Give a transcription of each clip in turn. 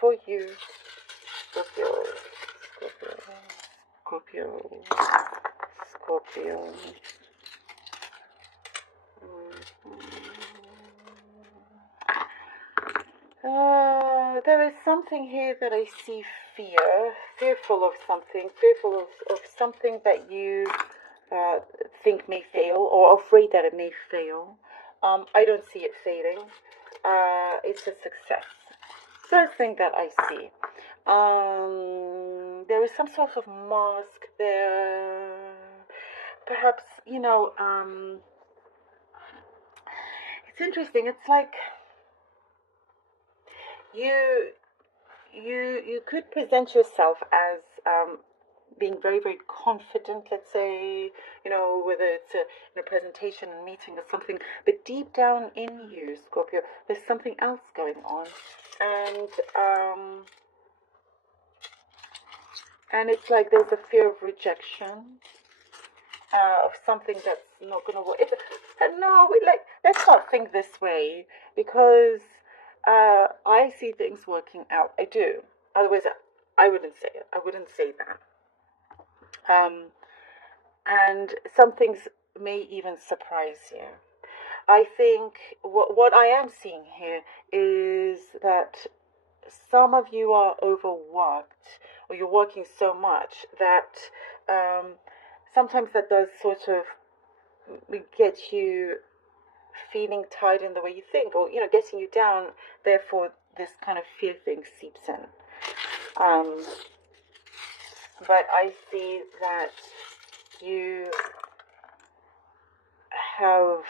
for you, Scorpio, Scorpio, Scorpio. There is something here that I see fearful of something, fearful of something that you think may fail, or afraid that it may fail. I don't see it failing. It's a success. First thing that I see. There is some sort of mask there. Perhaps, it's interesting. It's like you could present yourself as being very, very confident, let's say, whether it's in a presentation, a meeting, or something, but deep down in you, Scorpio, there's something else going on. And it's like there's a fear of rejection, of something that's not going to work. No, let's not think this way, because I see things working out. I do. Otherwise, I wouldn't say it. I wouldn't say that. And some things may even surprise you. I think what I am seeing here is that some of you are overworked, or you're working so much that sometimes that does sort of get you feeling tired in the way you think, or getting you down. Therefore, this kind of fear thing seeps in. But I see that you have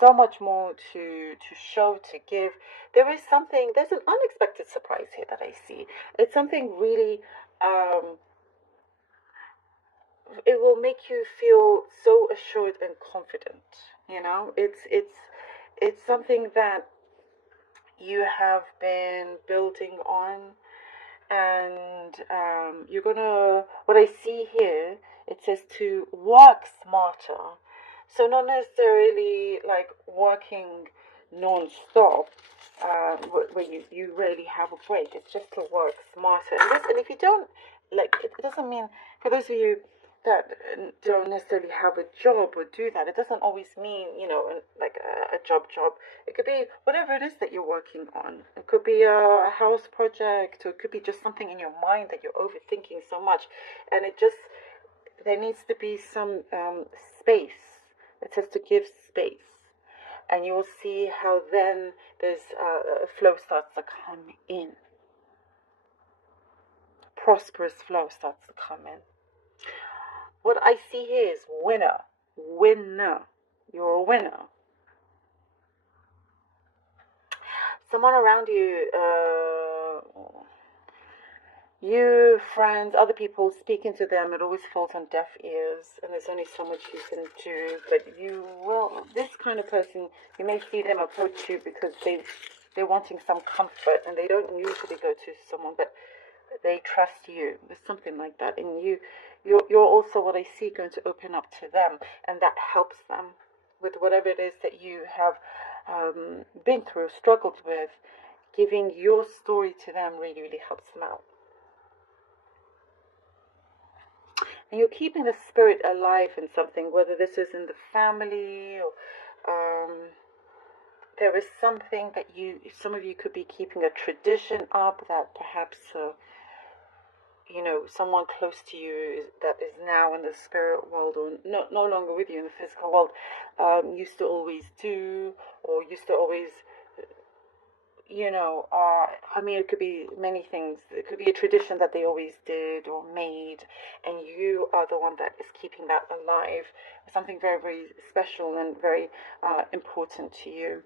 so much more to show, to give. There's an unexpected surprise here that I see. It's something really, it will make you feel so assured and confident. It's something that you have been building on, and what I see here, it says to work smarter. So not necessarily like working non-stop, where you rarely have a break. It's just to work smarter. And if you don't, it doesn't mean, for those of you that don't necessarily have a job or do that, it doesn't always mean, like a job. It could be whatever it is that you're working on. It could be a house project, or it could be just something in your mind that you're overthinking so much. And there needs to be some space. It says to give space. And you will see how then there's a flow starts to come in. Prosperous flow starts to come in. What I see here is winner. You're a winner. Someone around you, friends, other people, speaking to them, it always falls on deaf ears, and there's only so much you can do. But this kind of person, you may see them approach you because they're wanting some comfort, and they don't usually go to someone, but they trust you. There's something like that, and you're also, what I see, going to open up to them, and that helps them with whatever it is that you have been through, struggled with. Giving your story to them really, really helps them out. And you're keeping the spirit alive in something, whether this is in the family, or there is something that some of you could be keeping a tradition up that perhaps someone close to you that is now in the spirit world, or no longer with you in the physical world, used to always do, or used to always, it could be many things. It could be a tradition that they always did or made, and you are the one that is keeping that alive. Something very, very special and very important to you.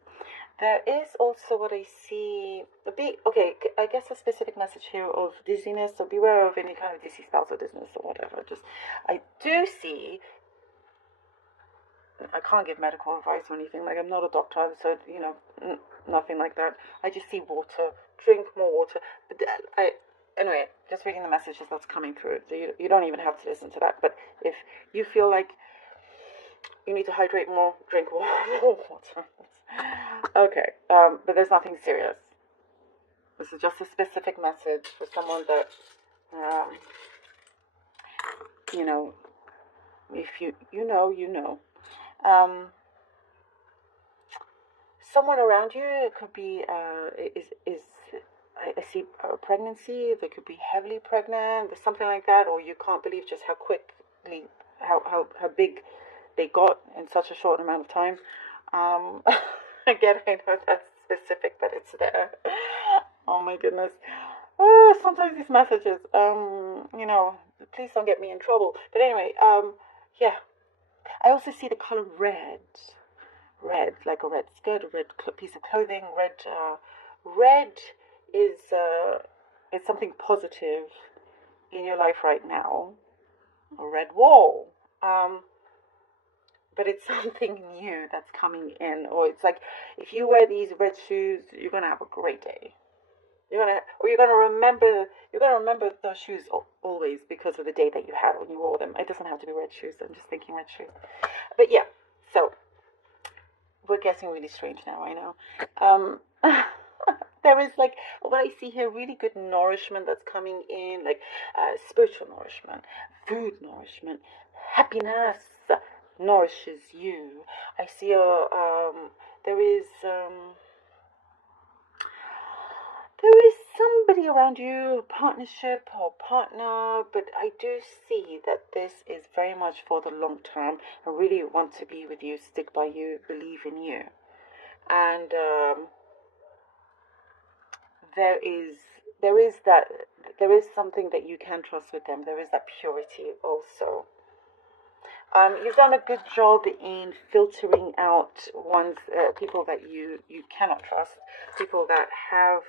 There is also what I see, I guess a specific message here of dizziness, so beware of any kind of dizzy spells or dizziness or whatever. I do see, I can't give medical advice or anything, I'm not a doctor, so, nothing like that. I just see water, drink more water. But anyway, just reading the messages that's coming through, so you don't even have to listen to that, but if you feel like you need to hydrate more, drink more water. Okay, but there's nothing serious. This is just a specific message for someone that, you know, if you know. Someone around you, it could be, I see a pregnancy, they could be heavily pregnant, something like that, or you can't believe just how quickly, how big they got in such a short amount of time. Again, I know that's specific, but it's there. Oh my goodness. Oh, sometimes these messages, please don't get me in trouble. But anyway, yeah. I also see the color red. Red, like a red skirt, a red piece of clothing. Red is something positive in your life right now. A red wall. But it's something new that's coming in, or it's like if you wear these red shoes, you're gonna have a great day. You're gonna remember those shoes always because of the day that you had when you wore them. It doesn't have to be red shoes. I'm just thinking red shoes. But yeah, so we're getting really strange now. I know. There is, like, what I see here, really good nourishment that's coming in, like spiritual nourishment, food nourishment, happiness nourishes you. I see there is somebody around you, a partnership or partner, but I do see that this is very much for the long term. I really want to be with you, stick by you, believe in you. And there is something that you can trust with them. There is that purity also. You've done a good job in filtering out people that you cannot trust, people that have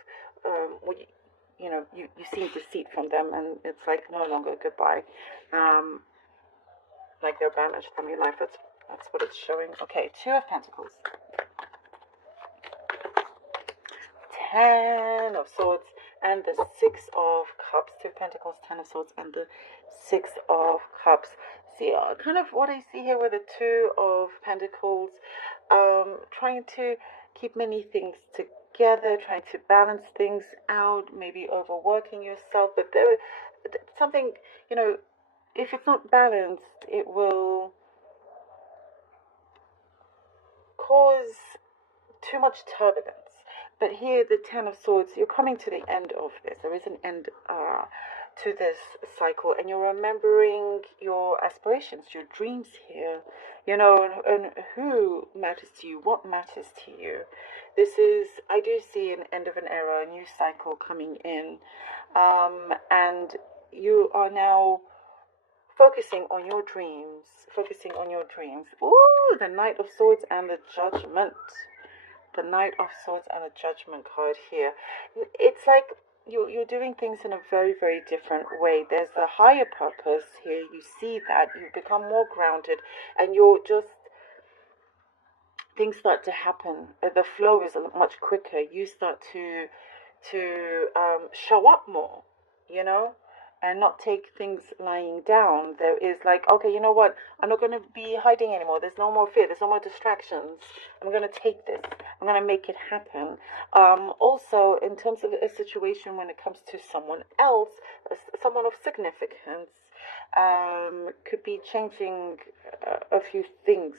you see deceit from them, and it's like no longer goodbye, like they're banished from your life. That's what it's showing. Okay, Two of Pentacles, Ten of Swords, and the Six of Cups. Two of Pentacles, Ten of Swords, and the Six of Cups. See, kind of what I see here with the Two of Pentacles, trying to keep many things together, trying to balance things out, maybe overworking yourself. But there, something, if it's not balanced, it will cause too much turbulence. But here, the Ten of Swords, you're coming to the end of this. There is an end to this cycle, and you're remembering your aspirations, your dreams here, and who matters to you, what matters to you. This is, I do see an end of an era, a new cycle coming in, and you are now focusing on your dreams, Ooh, the Knight of Swords and the Judgment. The Knight of Swords and the Judgment card here. It's like you're doing things in a very, very different way. There's a higher purpose here. You see that. You become more grounded, and things start to happen. The flow is much quicker. You start to show up more, and not take things lying down. There is like, okay, you know what? I'm not going to be hiding anymore. There's no more fear. There's no more distractions. I'm going to take this. I'm going to make it happen. Also, in terms of a situation when it comes to someone else, someone of significance, could be changing a few things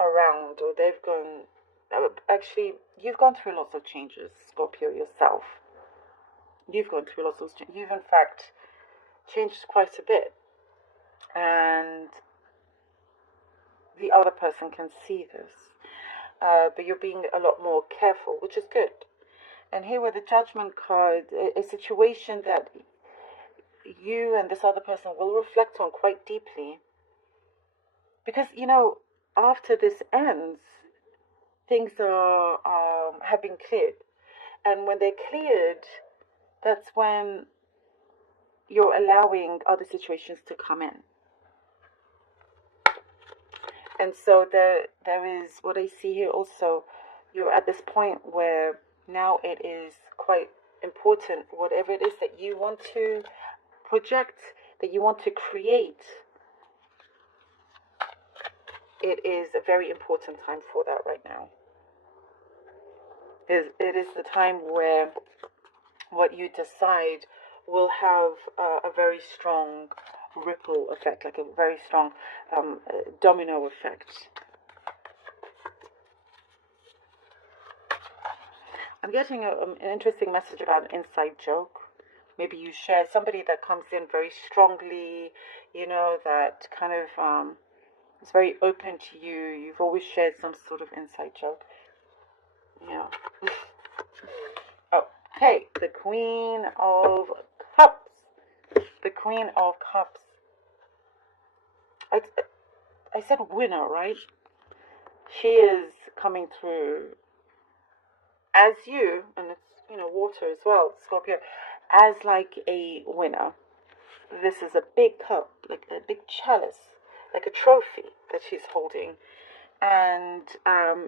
around, or they've gone. Actually, you've gone through lots of changes, Scorpio, yourself. You've gone through lots of changes. You've, in fact, changed quite a bit. And the other person can see this. But you're being a lot more careful, which is good. And here with the Judgment card, a situation that you and this other person will reflect on quite deeply. Because, after this ends, things have been cleared. And when they're cleared, that's when you're allowing other situations to come in. And so there is, what I see here also, you're at this point where now it is quite important, whatever it is that you want to project, that you want to create, it is a very important time for that right now. It is the time where what you decide will have a very strong ripple effect, like a very strong domino effect. I'm getting an interesting message about an inside joke. Maybe you share somebody that comes in very strongly, that kind of is very open to you. You've always shared some sort of inside joke. Yeah. Okay, the Queen of Cups. The Queen of Cups. I said winner, right? She is coming through as you, and it's, water as well, Scorpio, as like a winner. This is a big cup, like a big chalice, like a trophy that she's holding, and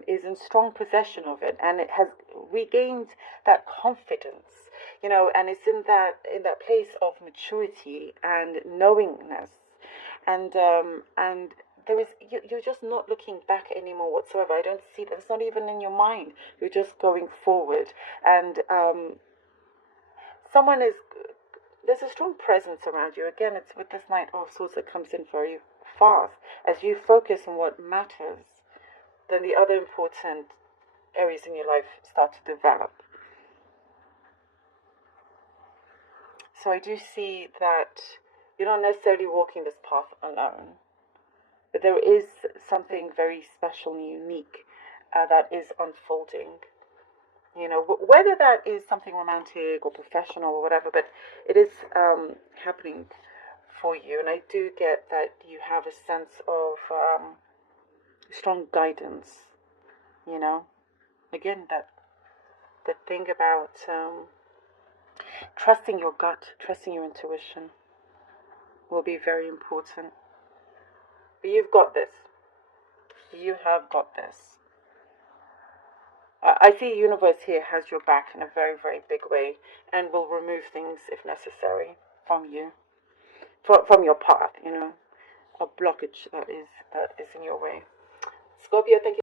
is in strong possession of it, and it has regained that confidence, and it's in that place of maturity and knowingness, and there is you're just not looking back anymore whatsoever. I don't see that. It's not even in your mind. You're just going forward, and someone is. There's a strong presence around you. Again, it's with this Knight of Swords that comes in very fast. As you focus on what matters, then the other important areas in your life start to develop. So I do see that you're not necessarily walking this path alone, but there is something very special and unique that is unfolding. Whether that is something romantic or professional or whatever, but it is happening for you. And I do get that you have a sense of strong guidance, Again, that thing about trusting your gut, trusting your intuition will be very important. But you've got this. You have got this. I see universe here has your back in a very, very big way, and will remove things if necessary from you, from your path, a blockage that is in your way. Scorpio, thank you